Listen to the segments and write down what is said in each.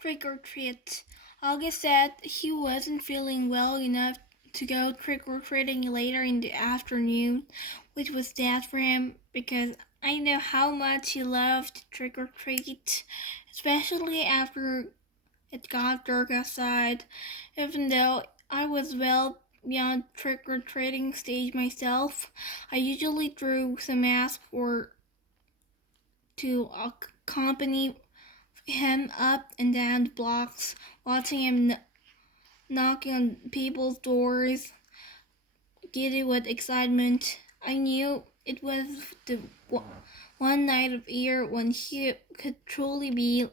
trick or treat. August said he wasn't feeling well enough to go trick or treating later in the afternoon, which was sad for him because I know how much he loved to trick or treat, especially after it got dark outside. Even though I was well beyond trick or treating stage myself, I usually drew some masks or to accompany him up and down the blocks, watching him knocking on people's doors, giddy with excitement. I knew it was the one night of year when he could truly be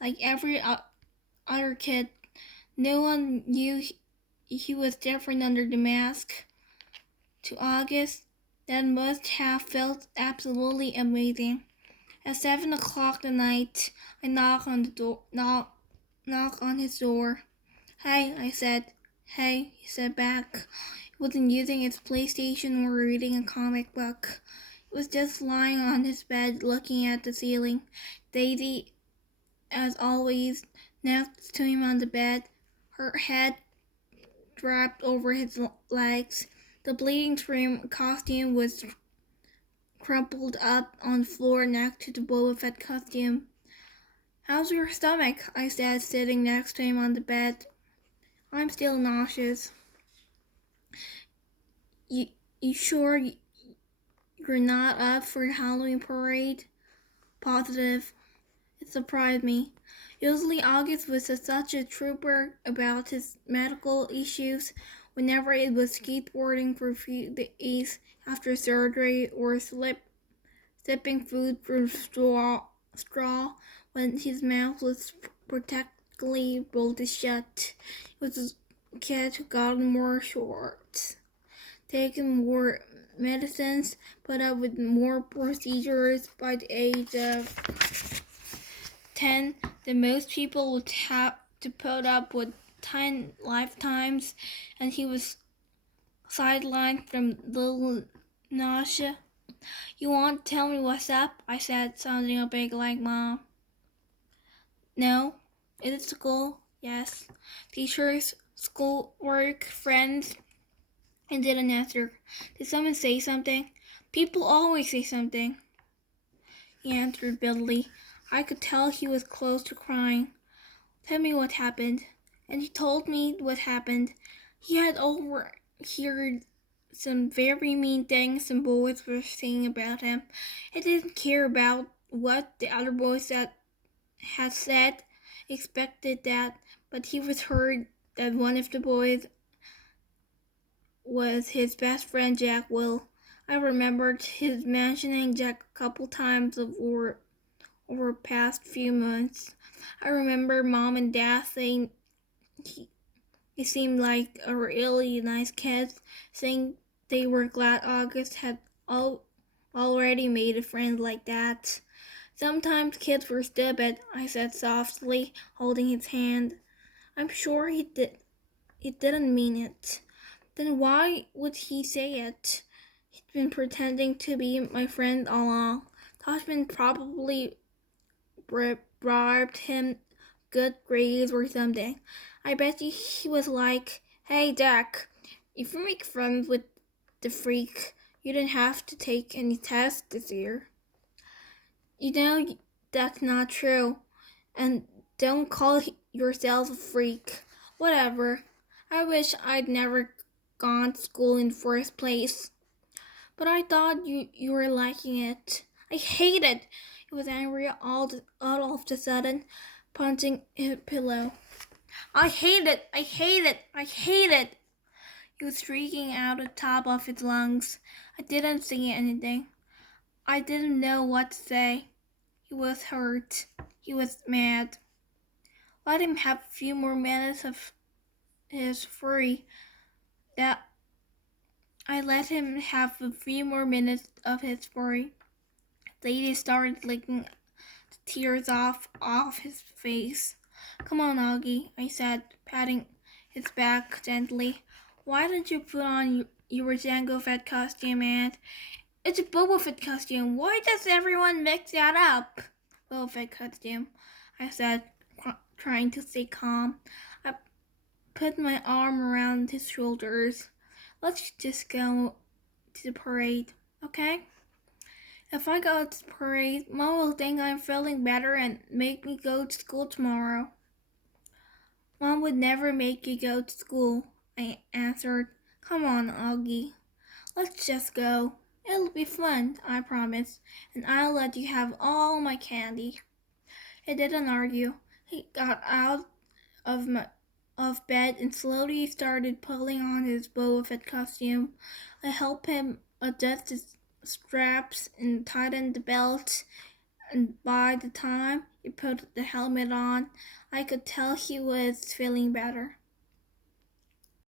like every other kid. No one knew he was different under the mask. To August, that must have felt absolutely amazing. At 7 o'clock that night, I knocked on his door. "Hey," I said. "Hey," he said back. He wasn't using his PlayStation or reading a comic book. He was just lying on his bed looking at the ceiling. Daisy, as always, next to him on the bed, her head draped over his legs. The bleeding scream costume was crumpled up on the floor next to the Boba Fett costume. "How's your stomach?" I said, sitting next to him on the bed. "I'm still nauseous." You sure you're not up for the Halloween parade?" "Positive." It surprised me. Usually August was such a trooper about his medical issues whenever it was skateboarding for a few days after surgery or sipping food through straw when his mouth was protectively bolted shut. It was a kid who got more shorts, taken more medicines, put up with more procedures. By the age of 10, the most people would have to put up with 10 lifetimes, and he was sidelined from little nausea. "You want to tell me what's up?" I said, sounding a bit like Mom. "No." "Is it school?" "Yes." "Teachers, schoolwork, friends?" I didn't answer. "Did someone say something?" "People always say something," he answered bitterly. I could tell he was close to crying. "Tell me what happened." And he told me what happened. He had overheard some very mean things some boys were saying about him. He didn't care about what the other boys had said, expected that, but he was heard that one of the boys was his best friend Jack Will. I remembered his mentioning Jack a couple times over past few months. I remember Mom and Dad saying he seemed like a really nice kid, saying they were glad August had already made a friend like that. "Sometimes kids were stupid," I said softly, holding his hand. "I'm sure he didn't mean it." "Then why would he say it?" "He'd been pretending to be my friend all along. Toshman probably bribed him good grades or something. I bet he was like, 'Hey, Jack, if you make friends with the freak, you don't have to take any tests this year.'" "You know that's not true. And don't call yourself a freak." "Whatever. I wish I'd never gone to school in the first place." "But I thought you were liking it." "I hate it." He was angry all of a sudden, punching a pillow. "I hate it. I hate it. I hate it." He was shrieking out the top of his lungs. I didn't say anything. I didn't know what to say. He was hurt. He was mad. Let him have a few more minutes of his fury. That I let him have a few more minutes of his fury. Lady started licking the tears off his face. "Come on, Augie," I said, patting his back gently. "Why don't you put on your Jango Fett costume, Aunt?" "It's a Boba Fett costume. Why does everyone mix that up?" "Boba Fett costume," I said, trying to stay calm. I put my arm around his shoulders. Let's just go to the parade, okay? If I go to the parade, Mom will think I'm feeling better and make me go to school tomorrow. Mom would never make you go to school, I answered. Come on, Augie. Let's just go. It'll be fun, I promise, and I'll let you have all my candy. He didn't argue. He got out of bed and slowly started pulling on his Boba Fett costume. I helped him adjust his straps and tighten the belt, and by the time he put the helmet on, I could tell he was feeling better.